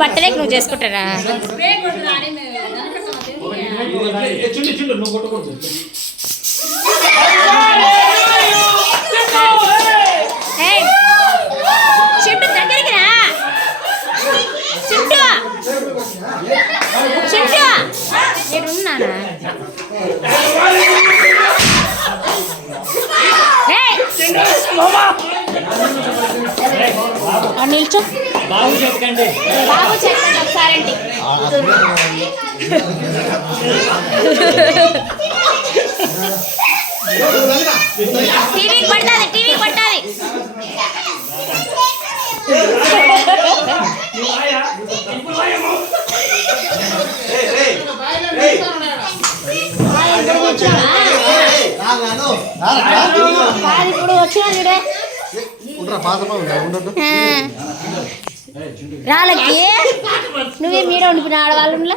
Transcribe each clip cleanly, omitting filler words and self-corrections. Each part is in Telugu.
బర్త్డేకి నువ్వు చేసుకుంటారా? చింటూ దగ్గరికి రా. చింటూ చింటూ నేనున్నానా? నిల్చో. బాబు చెప్పండి ఒకసారి అండి. టీవీకి పట్టాలి. ఇప్పుడు వచ్చినా చూడే రాళ్ళకి నువ్వే మీరే ఉండిపోయిన ఆడవాళ్ళు ఉన్నాను.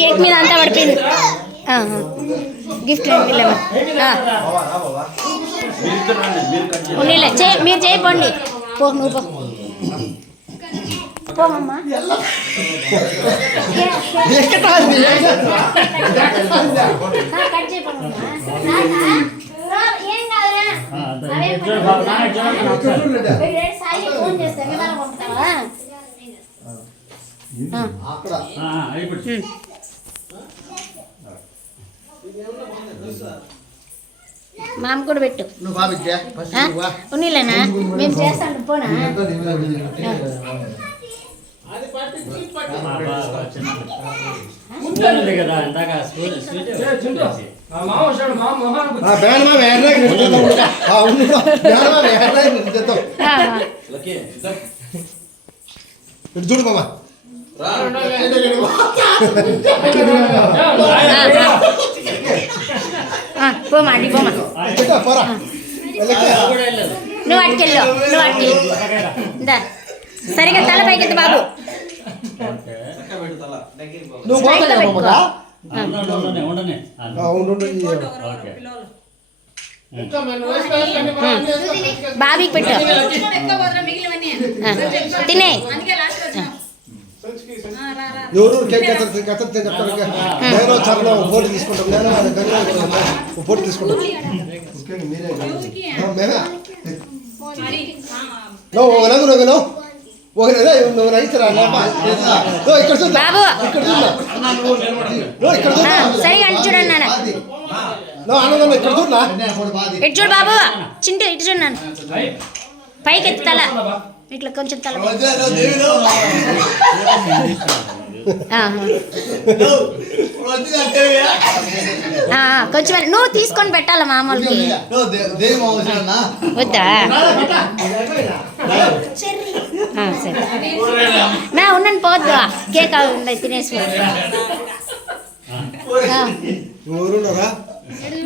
కేక్ మీద అంతా పడిపోయింది. గిఫ్ట్ మీరు చేయపోండి. పో నువ్వు పోమమ్మా. మామ కూడా పెట్టు. ఉన్నీలేనా మేము చేస్తాను. పోనా చూడు బాబా పోమా నువ్వు అటుకెళ్ళు. సరిగా తల పైకెత్తు బాబు. బాబీకి పెట్టు. తినే ఎవరు ఫోటో తీసుకుంటాం. ఫోటో తీసుకుంటాం. సరిగా అటు చూడండి నాన్న. ఇటు చూడు బాబు. చింటూ ఇటు చూడు నాన్న. పైకి ఎత్తి తల ఇట్లా కొంచెం తల కొంచెం నువ్వు తీసుకొని పెట్టాలి మామూలుకి. వద్దా? సరే మే ఉన్నాను. పోవద్దు. కేక్ తినేసి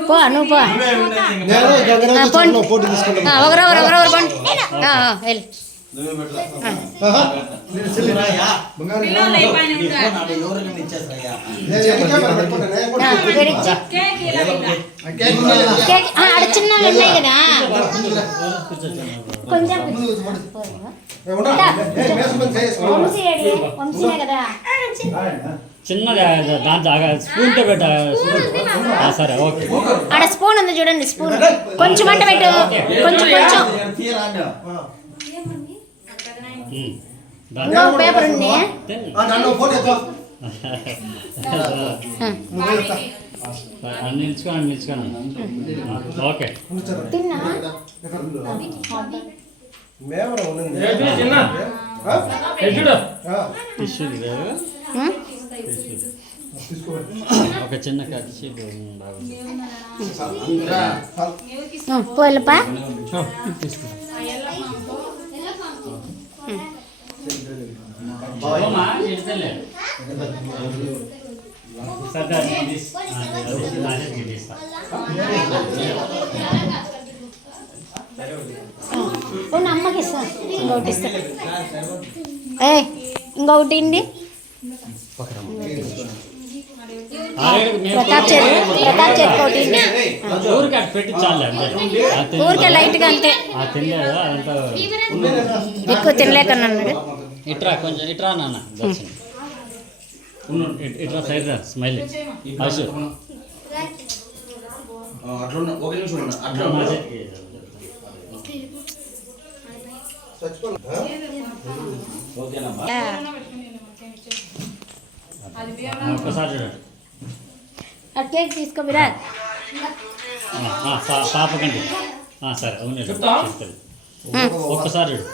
పో. నువ్వు పో. ఒకరెవరు పండి వెళ్ళి. ఆడ చిన్నవి ఉన్నాయి కదా కొంచెం వంశీనే కదా చిన్నది దాంట్లో స్పూన్తో పెట్టా. సరే ఓకే. ఆడ స్పూన్ ఉంది చూడండి. స్పూన్ కొంచెం అంట పెట్టు. కొంచెం పేపర్ ఉంది. నిల్చుకోండి. ఓకే తిన్నా ఒక చిన్న కచ్చి పోలపా. అమ్మకి ఇస్తా. ఇంకొకటి ఇస్తా. ఇంకొకటి ప్రతాప్ కోటి ఊరికి అటు పెట్టి చాలే అంతే ఊరికే లైట్గా అంతే ఆ తినలేదు అదంతా ఎక్కువ తినలేకన్నా అన్నాడు. ఇట్రా కొంచెం ఇట్రా నాన్న దర్శనం ఇట్రా సైడ్ రా స్మైల్ అశు ఒక నిమిషం ఉండు. అట్లా నా ఉండు. చేతికి ఓకేనమ్మా. ఒక్కసారి చూడండి ఆ కేక్ తీసుకో విరాట్. పాపకండి సరే అవును చెప్తాను ఒక్కసారి చూడు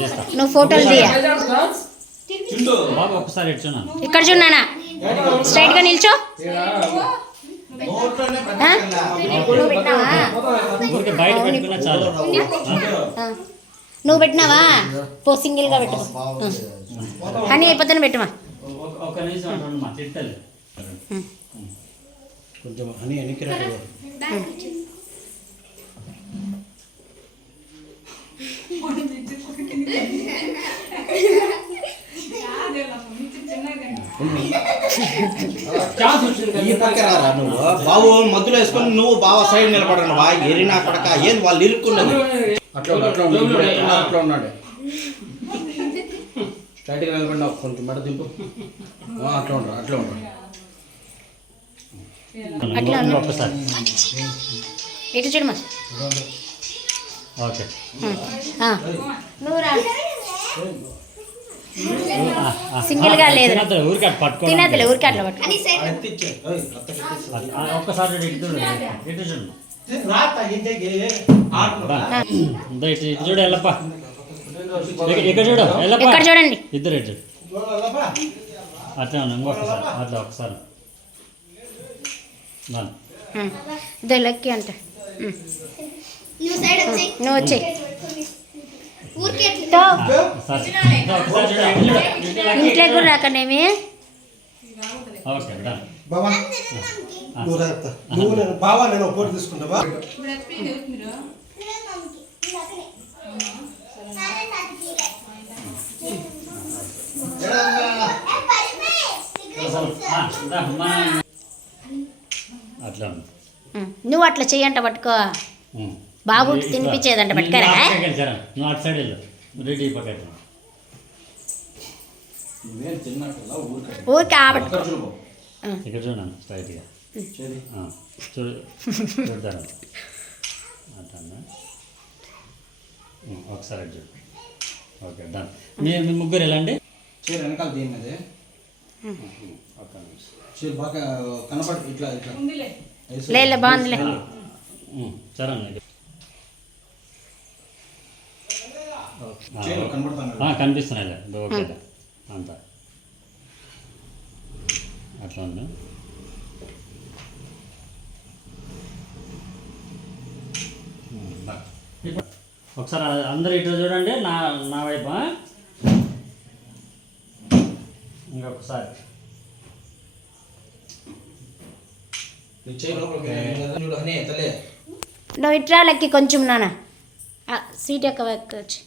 చేస్తా నువ్వు ఫోటోలు తీయ. చింటూ. బాబు ఒక్కసారి ఇటు చూడండి ఇక్కడ చూడనా స్ట్రైట్గా నిల్చో. ఆ? నువ్వు పెట్టినావా? ఊరికి బయట పెట్టుకున్నా చాలు ఆ. నువ్వు పెట్టినావా? పో సింగిల్గా పెట్టు. హనీ అయిపోతానే పెట్టుమా. ఒక్క నిమిషం అంటున్నా మా తిట్టలేదు కొంచెం హనీ వెనక్కి రా. ఈ పక్క రారా నువ్వు బాబు మధ్యలో వేసుకొని నువ్వు బావ సైడ్ నిలబడను బా ఎరినా పడక ఏం వాళ్ళు ఇరుక్కున్నది అట్లా ఉండు, అట్లా ఉండు. ఇప్పుడు ఎట్లా అట్లా ఉన్నాడు స్ట్రైట్గా నిలబడినావు కొంచెం మెడ దింపు అట్లా ఉండరు అట్లా ఉండరు అట్లా అన్న. ఒక్కసారి ఇటు చూడమా. ఓకే నువ్వు రా. సింగిల్గా లేదు ఊరికి అటు పట్టుకో తినద్దులే ఊరికే అట్లా పట్టు. ఒక్కసారి ఇటు చూడు ఇటు చూడు ఇటు చూడు ఎల్లప్ప ఇక్కడ చూడు ఎల్లప్ప ఇక్కడ చూడండి. ఇద్దరు ఇటు చూడు అట్లా ఉన్నా ఇంకొకసారి అట్లా ఒకసారి ఇదే లక్కీ అంట. నువ్వు వచ్చేయి. ఇంట్లో కూడా రాకండేమి. ఓకే డన్ బావా నువ్వు రా చెప్తా. నువ్వు నేను బావా నేను ఒక ఫోటో తీసుకుంటా బా. అట్లా ఉంది నువ్వు అట్లా చెయ్యంట పట్టుకో. బాబు తినిపించేదంట పట్టుకరా. నువ్వు అటు సైడ్ వెళ్ళు రెడీ పక్కన ఊరికే ఆపట్టుకో. ఇక్కడ చూడండి స్ట్రైట్గా చూడు చూడతాను అట్లా ఒకసారి అటు చూడు ఓకే డన్ మీ ముగ్గురు ఎలా అండి చీర వెనకాల దీని అదే ఒక్క నిమిషం చీర బాగా కనపడి ఇట్లా ఇట్లా లే బాగుందిలే. సరే చీర కనపడుతున్నాడు కనిపిస్తున్నాయి ఓకే అంతా అట్లా ఉంది ఒకసారి అందరు ఇటు చూడండి నా నా వైపు ఇంకొకసారి చూడు అని తలే నువ్వు ఇట్రా లక్కి కొంచెం నాన్న స్వీట్ ఎక్కువ ఎక్కొచ్చు.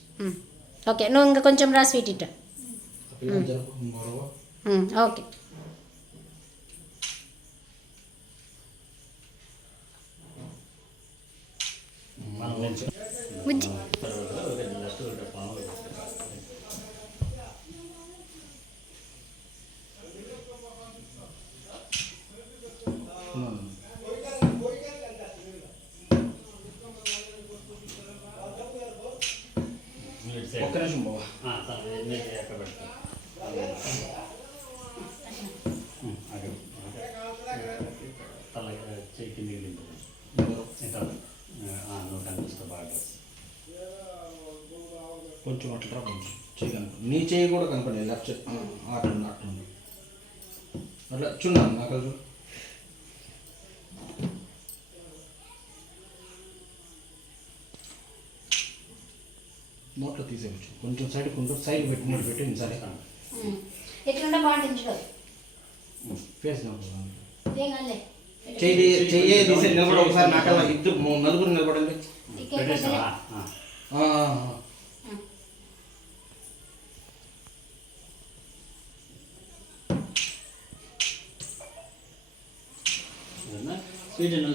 ఓకే నువ్వు ఇంకా కొంచెం రా స్వీట్ ఇట్ట. ఓకే బుజ్జి ఒక్క నిమిషం బాబా ఎక్కడ పెడతాను తల చేయి కిందికి దింపు నువ్వు కనిపిస్తా బాగా కొంచెం అట్లా కొంచెం చేయి కనపడు నీ చేయి కూడా కనపడలేదు లెఫ్ట్ అట్లా అట్లా అట్లా చూడాను నాకు చూడు నోట్లో తీసేయచ్చు కొంచెం సైడ్ కొంచెం సైడ్ పెట్టినట్టు పెట్టింది సరే ఎట్లుంటే బాగుంటుంది చూడు. ఫేస్ ఏం కాదులే. చెయ్యి చెయ్యి తీసే నిలబడి ఒకసారి నాకల్లా ఇద్దరు నలుగురు నిలబడండి పెట్టేసావా స్వీట్ నువ్వు